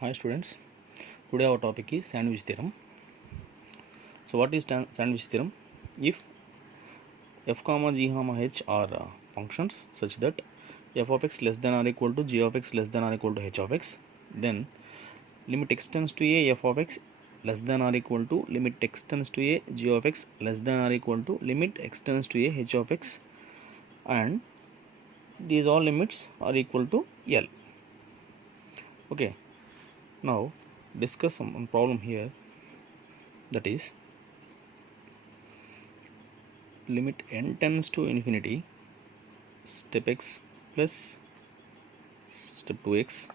Hi students, today our topic is sandwich theorem. So what is sandwich theorem? If f comma g comma h are functions such that f of x less than or equal to g of x less than or equal to h of x, then limit x tends to a f of x less than or equal to limit x tends to a g of x less than or equal to limit x tends to a h of x, and these all limits are equal to L. Okay, now discuss some problem here, that is limit n tends to infinity step x plus step 2x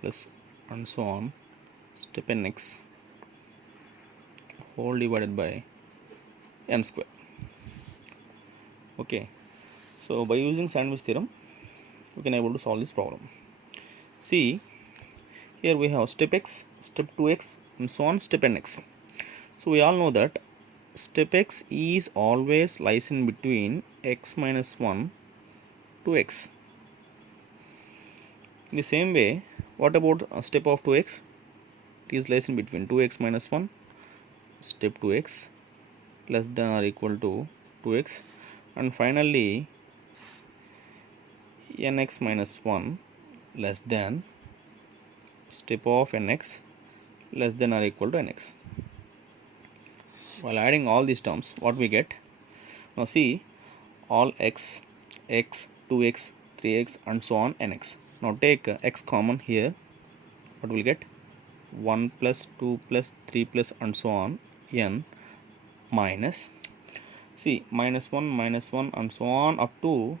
plus and so on step nx whole divided by n square. Okay, so by using sandwich theorem we can able to solve this problem. See, here we have step x, step 2x and so on step nx. So we all know that step x is always lies in between x minus 1 to x. In the same way, what about step of 2x? It is lies in between 2x minus 1, step 2x less than or equal to 2x, and finally nx minus 1 less than step of nx less than or equal to nx. While adding all these terms, what we get? Now see, all x, 2x, 3x and so on nx. Now take x common here. What will get? 1 plus 2 plus 3 plus and so on n minus, see, minus 1 and so on up to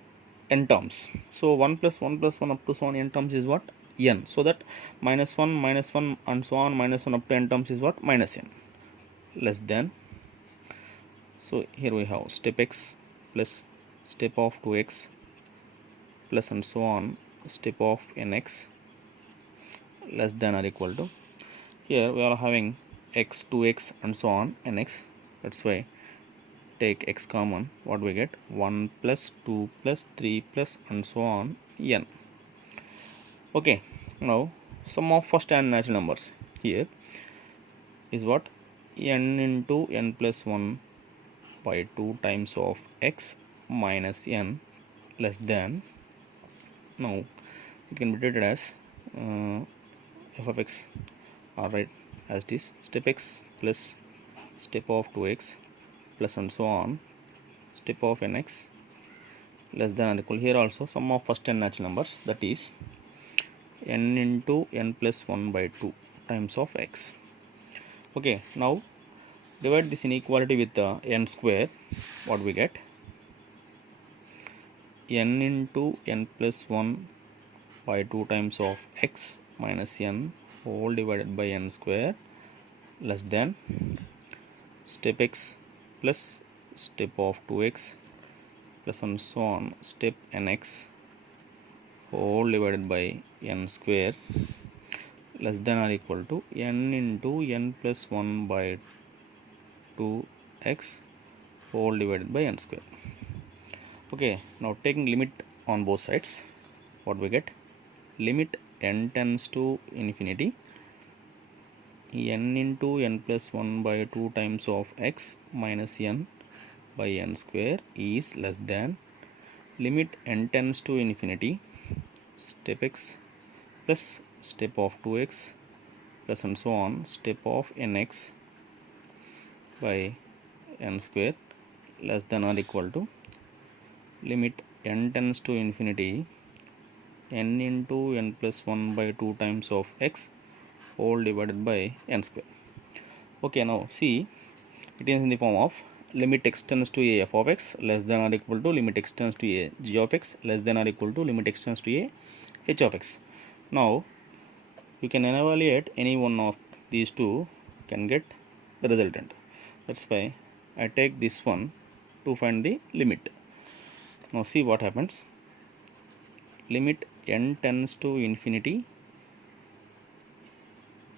n terms. So 1 plus 1 up to so on n terms is what? N. So that minus 1 and so on minus 1 up to n terms is what? Minus n less than. So here we have step x plus step of 2x plus and so on step of nx less than or equal to, here we are having x, 2x and so on nx. That's why take x common. What we get? 1 plus 2 plus 3 plus and so on n. Okay, now sum of first and natural numbers here is what? N into n plus 1 by 2 times of x minus n less than. Now it can be treated as f of x, alright, as it is step x plus step of 2x plus and so on step of nx less than or equal. Here also sum of first n natural numbers, that is n into n plus 1 by 2 times of x. Okay, now divide this inequality with n square. What we get? N into n plus 1 by 2 times of x minus n whole divided by n square less than step x plus step of 2x plus and so on step nx whole divided by n square less than or equal to n into n plus 1 by 2x whole divided by n square. Okay, now taking limit on both sides, what we get? Limit n tends to infinity n into n plus 1 by 2 times of x minus n by n square is less than limit n tends to infinity step x plus step of 2x plus and so on step of nx by n square less than or equal to limit n tends to infinity n into n plus 1 by 2 times of x whole divided by n square. Okay, now see, it is in the form of limit x tends to a f of x less than or equal to limit x tends to a g of x less than or equal to limit x tends to a h of x. Now you can evaluate any one of these two, can get the resultant. That's why I take this one to find the limit. Now see what happens. Limit n tends to infinity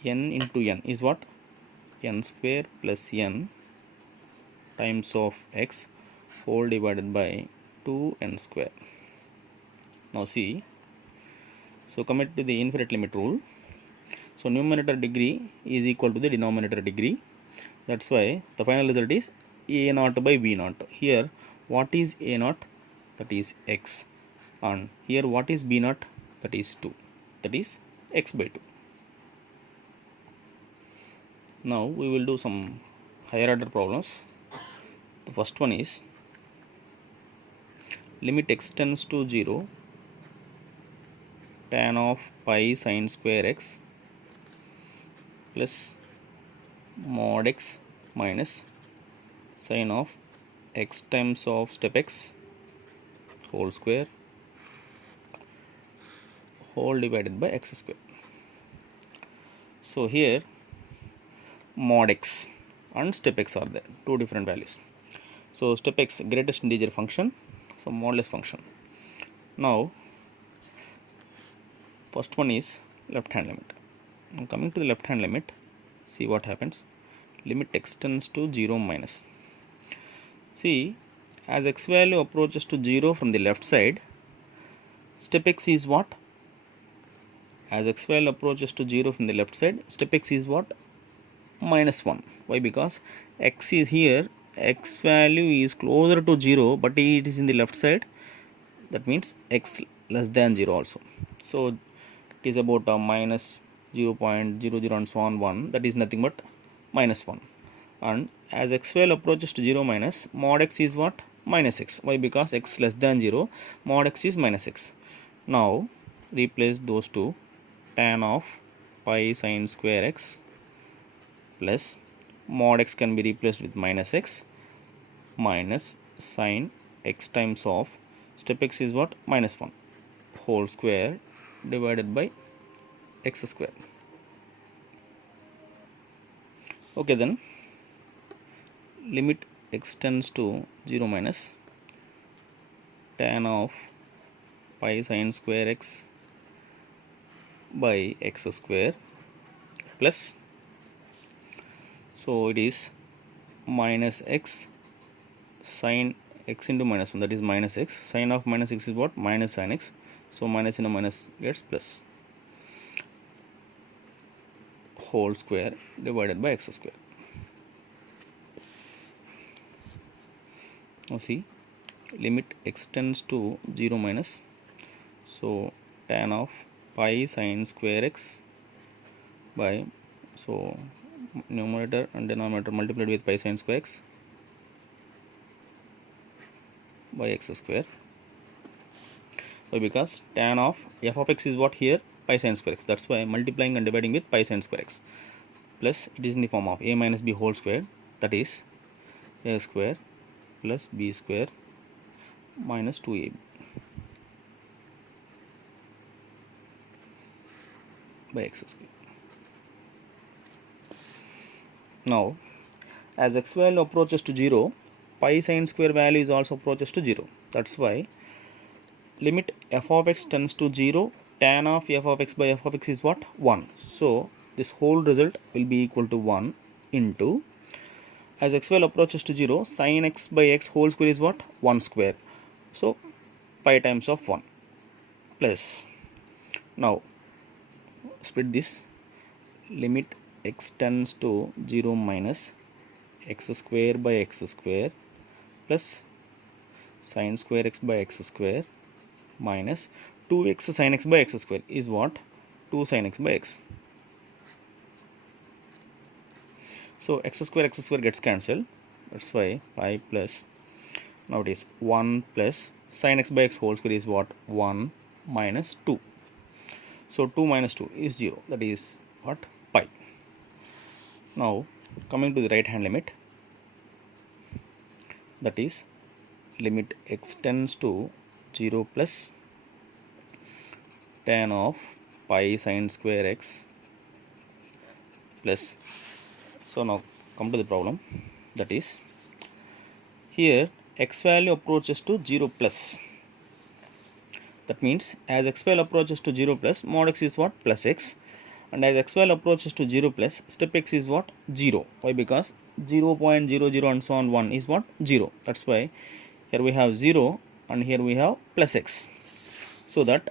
n into n is what? N square plus n times of x whole divided by 2n square. Now see, so commit to the infinite limit rule. So numerator degree is equal to the denominator degree. That's why the final result is a0 by b0. Here what is a0? That is x, and here what is b0? That is 2, that is x by 2. Now we will do some higher order problems. The first one is limit x tends to 0 tan of pi sine square x plus mod x minus sine of x times of step x whole square whole divided by x square. So here mod x and step x are there, two different values. So step x greatest integer function, so modulus function. Now first one is left hand limit. Now coming to the left hand limit, see what happens. Limit x tends to 0 minus. See, as x value approaches to 0 from the left side, step x is what? As x value approaches to 0 from the left side, step x is what? Minus 1. Why? Because x is here, x value is closer to 0, but it is in the left side. That means x less than 0 also. So it is about minus 0.00 and so on 1. That is nothing but minus 1. And as x value approaches to 0 minus, mod x is what? Minus x. Why? Because x less than 0, mod x is minus x. Now replace those two. Tan of pi sine square x plus mod x can be replaced with minus x minus sine x times of step x is what? Minus 1 whole square divided by x square. Okay, then limit x tends to 0 minus tan of pi sine square x by x square plus, so it is minus x sine x into minus 1, that is minus x. Sine of minus x is what? Minus sine x. So minus into minus gets plus whole square divided by x square. Now see, limit x tends to 0 minus, so tan of pi sine square x by, so numerator and denominator multiplied with pi sine square x by x square. Why? Because tan of f of x is what here? Pi sine square x. That's why multiplying and dividing with pi sine square x, plus it is in the form of a minus b whole square, that is a square plus b square minus 2ab by x square. Now as x value approaches to 0, pi sine square value is also approaches to 0. That's why limit f of x tends to 0, tan of f of x by f of x is what? 1. So this whole result will be equal to 1 into, as x value approaches to 0, sin x by x whole square is what? 1 square. So pi times of 1 plus, now split this, limit x tends to 0 minus x square by x square plus sin square x by x square minus 2x sin x by x square is what? 2 sin x by x. So x square gets cancelled. That's why pi plus, now it is 1 plus sin x by x whole square is what? 1 minus 2. So 2 minus 2 is 0. That is what? Pi. Now coming to the right hand limit, that is limit x tends to 0 plus tan of pi sine square x plus, so now come to the problem, that is here x value approaches to 0 plus. That means as x value approaches to 0 plus, mod x is what? Plus x. And as x value approaches to 0 plus, step x is what? 0. Why? Because 0.00 and so on 1 is what? 0. That's why here we have 0 and here we have plus x. So that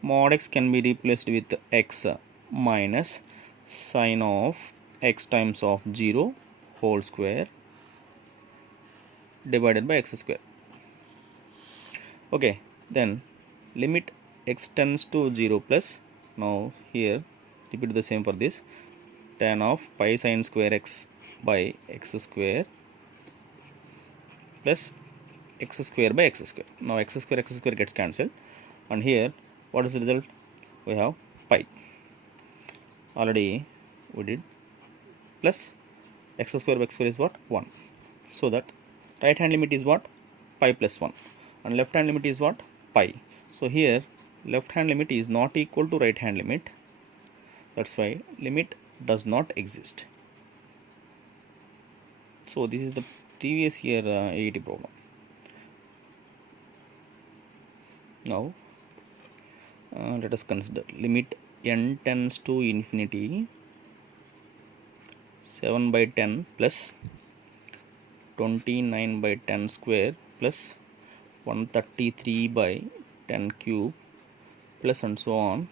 mod x can be replaced with x minus sine of x times of 0 whole square divided by x square. Okay, then limit x tends to 0 plus, now here repeat the same for this, tan of pi sine square x by x square plus x square by x square. Now x square gets cancelled, and here what is the result? We have pi. Already we did, plus x square by x square is what? 1. So that right hand limit is what? Pi plus 1, and left hand limit is what? Pi. So here left hand limit is not equal to right hand limit, that's why limit does not exist. So this is the previous year AET problem. Now let us consider limit n tends to infinity 7 by 10 plus 29 by 10 square plus 133 by 10 cube plus and so on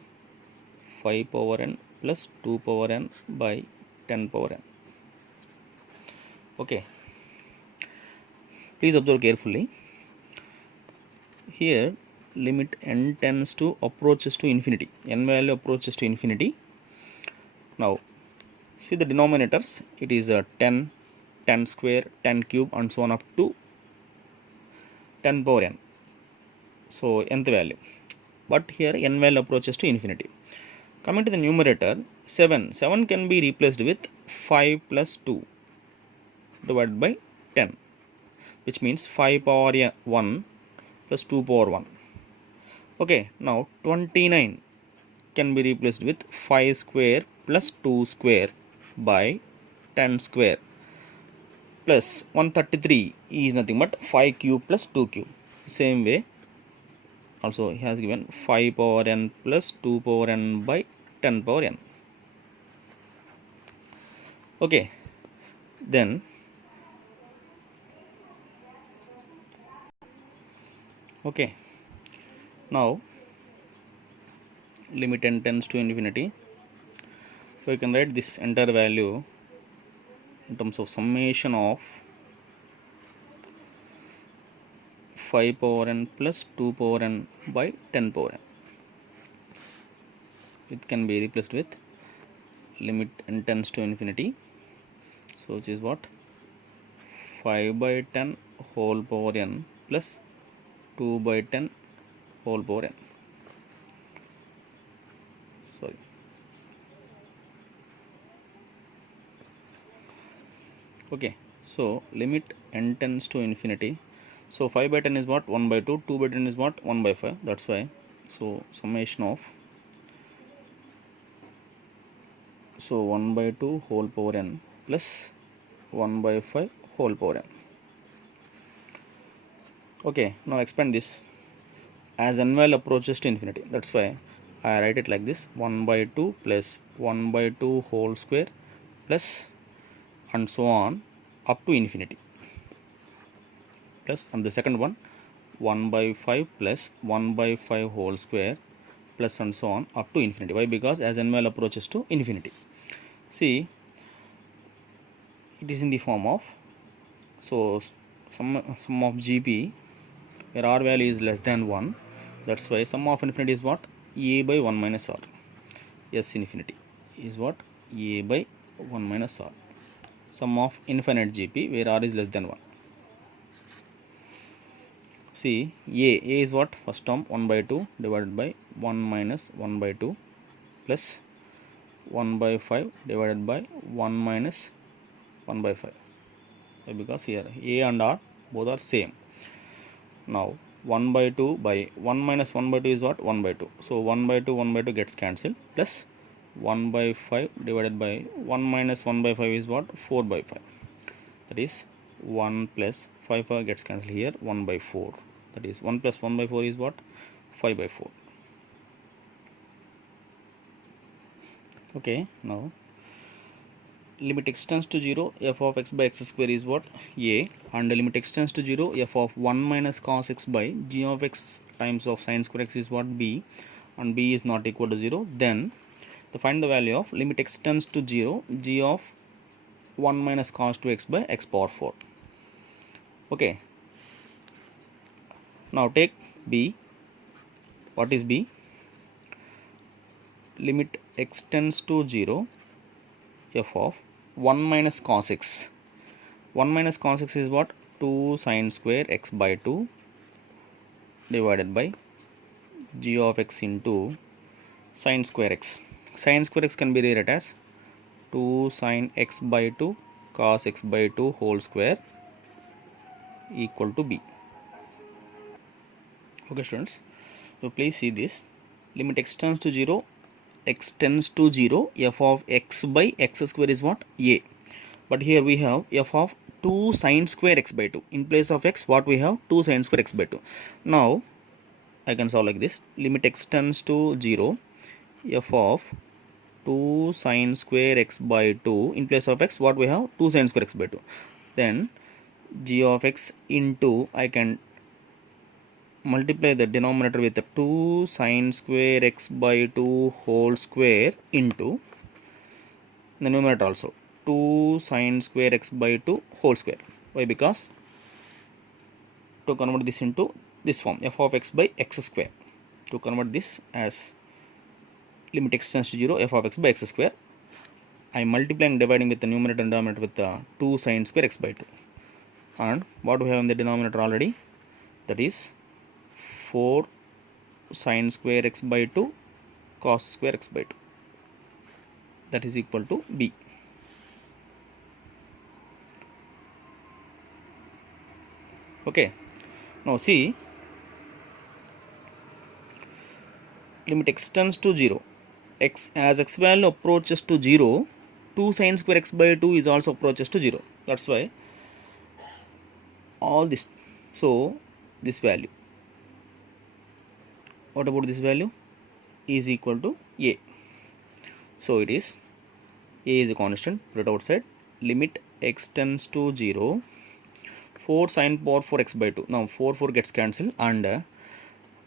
5 power n plus 2 power n by 10 power n. Okay, please observe carefully. Here limit n tends to approaches to infinity, n value approaches to infinity. Now see the denominators, it is 10, 10 square, 10 cube and so on up to 10 power n, so nth value, but here n value approaches to infinity. Coming to the numerator, 7 can be replaced with 5 plus 2 divided by 10, which means 5 power 1 plus 2 power 1. Okay, now 29 can be replaced with 5 square plus 2 square by 10 square plus 133 is nothing but 5 cube plus 2 cube. Same way also he has given 5 power n plus 2 power n by 10 power n. Okay, then okay, now limit n tends to infinity, so you can write this entire value in terms of summation of 5 power n plus 2 power n by 10 power n. It can be replaced with limit n tends to infinity, so which is what? 5 by 10 whole power n plus 2 by 10 whole power n. Sorry. Okay, so limit n tends to infinity. So 5 by 10 is what? 1 by 2. 2 by 10 is what? 1 by 5. That's why. So summation of 1 by 2 whole power n plus 1 by 5 whole power n. Okay, now expand this as n value approaches to infinity. That's why I write it like this: 1 by 2 plus 1 by 2 whole square plus and so on up to infinity, plus, and the second one 1 by 5 plus 1 by 5 whole square plus and so on up to infinity. Why? Because as n value approaches to infinity. See, it is in the form of, so sum of GP where r value is less than 1, that's why sum of infinity is what? A by 1 minus r. S infinity is what? A by 1 minus r. Sum of infinite GP where r is less than 1. See, A is what? First term 1 by 2 divided by 1 minus 1 by 2 plus 1 by 5 divided by 1 minus 1 by 5. Because here A and R both are same. Now 1 by 2 by 1 minus 1 by 2 is what? 1 by 2. So 1 by 2 gets cancelled, plus 1 by 5 divided by 1 minus 1 by 5 is what? 4 by 5. That is 1 plus 5 gets cancelled here, 1 by 4. That is 1 plus 1 by 4 is what? 5 by 4. Okay, now limit x tends to 0, f of x by x square is what? A, and limit x tends to 0, f of 1 minus cos x by g of x times of sin square x is what? B, and B is not equal to 0. Then to find the value of limit x tends to 0 g of 1 minus cos 2x by x power 4. Okay, now take b. What is b? Limit x tends to 0 f of 1 minus cos x. 1 minus cos x is what? 2 sin square x by 2 divided by g of x into sin square x. Sin square x can be rewritten as 2 sin x by 2 cos x by 2 whole square equal to b. Okay students, so please see this. Limit x tends to 0, x tends to 0, f of x by x square is what? A. But here we have f of 2 sin square x by 2. In place of x, what we have? 2 sin square x by 2. Now I can solve like this. Limit x tends to 0, f of 2 sin square x by 2. In place of x, what we have? 2 sin square x by 2. Then g of x into, I can multiply the denominator with the 2 sin square x by 2 whole square into the numerator also 2 sin square x by 2 whole square. Why? Because to convert this into this form, f of x by x square. To convert this as limit x tends to 0, f of x by x square, I am multiplying dividing with the numerator and denominator with the 2 sin square x by 2. And what we have in the denominator already, that is 4 sin square x by 2 cos square x by 2, that is equal to b. Okay, now see, limit x tends to 0, x as x value approaches to 0, 2 sin square x by 2 is also approaches to 0. That's why all this, so this value, what about this value, is equal to a. So it is a is a constant, put it outside. Limit x tends to 0, 4 sin power 4 x by 2. Now 4 gets cancelled, and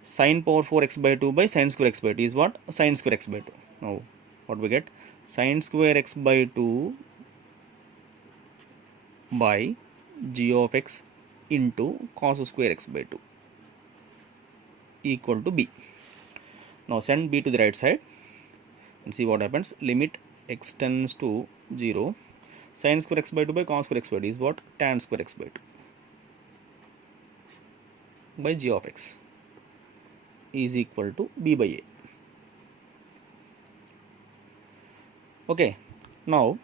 sin power 4 x by 2 by sin square x by 2 is what? Sin square x by 2. Now what we get? Sin square x by 2 by g of x into cos square x by 2 equal to b. Now send b to the right side and see what happens. Limit x tends to 0, sin square x by 2 by cos square x by 2 is what? Tan square x by 2 by g of x is equal to b by a. Okay, now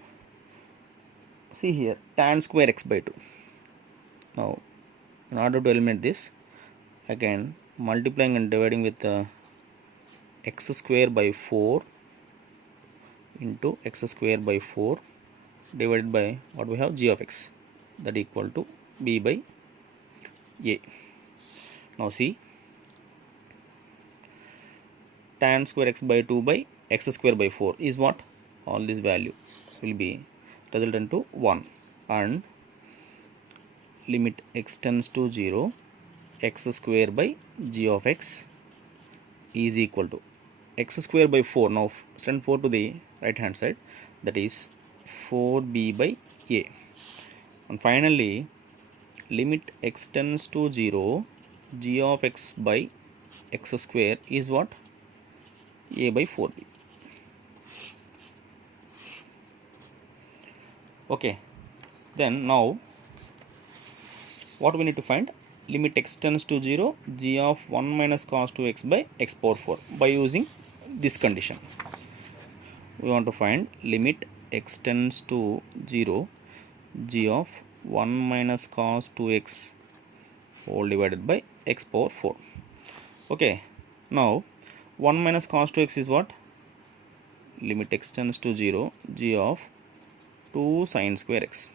see here, tan square x by 2. Now in order to eliminate this, again multiplying and dividing with x square by 4 into x square by 4 divided by what we have? G of x, that equal to b by a. Now see, tan square x by 2 by x square by 4 is what? All this value will be resultant to 1, and limit x tends to 0, x square by g of x is equal to x square by 4. Now send 4 to the right hand side, that is 4b by a. And finally, limit x tends to 0, g of x by x square is what? A by 4b. Okay, then now what we need to find? Limit x tends to 0, g of 1 minus cos 2x by x power 4. By using this condition, we want to find limit x tends to 0, g of 1 minus cos 2x whole divided by x power 4. Okay, now 1 minus cos 2x is what? Limit x tends to 0, g of 2 sin square x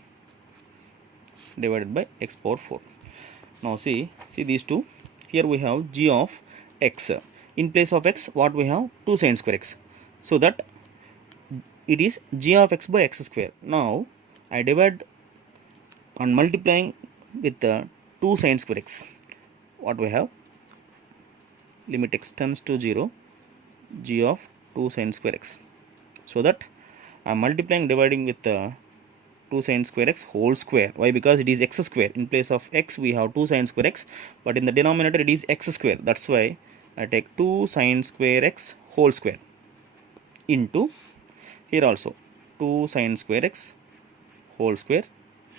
divided by x power 4. Now see these two. Here we have g of x. In place of x, what we have? 2 sin square x. So that it is g of x by x square. Now I divide and multiplying with 2 sin square x. What we have? Limit x tends to 0, g of 2 sin square x So that I am multiplying, dividing with 2 sin square x whole square. Why? Because it is x square. In place of x we have 2 sin square x, but in the denominator it is x square. That's why I take 2 sin square x whole square into, here also 2 sin square x whole square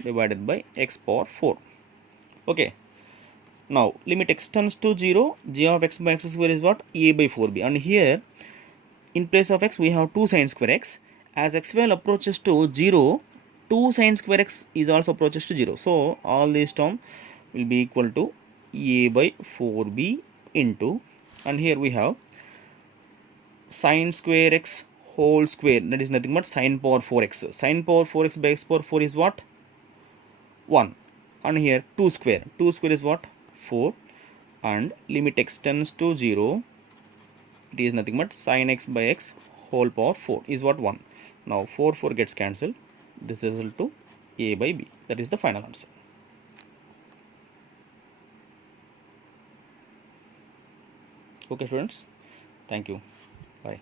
divided by x power 4. Okay. Now limit x tends to 0, g of x by x square is what? A by 4b. And here in place of x we have 2 sin square x. As x value approaches to 0, 2 sin square x is also approaches to 0. So all these terms will be equal to a by 4b into, and here we have sin square x whole square, that is nothing but sin power 4x. Sin power 4x by x power 4 is what? 1. And here 2 square. 2 square is what? 4. And limit x tends to 0, it is nothing but sin x by x whole power 4 is what? 1. Now 4 gets cancelled. This is equal to a by b. That is the final answer. Okay students, thank you. Bye.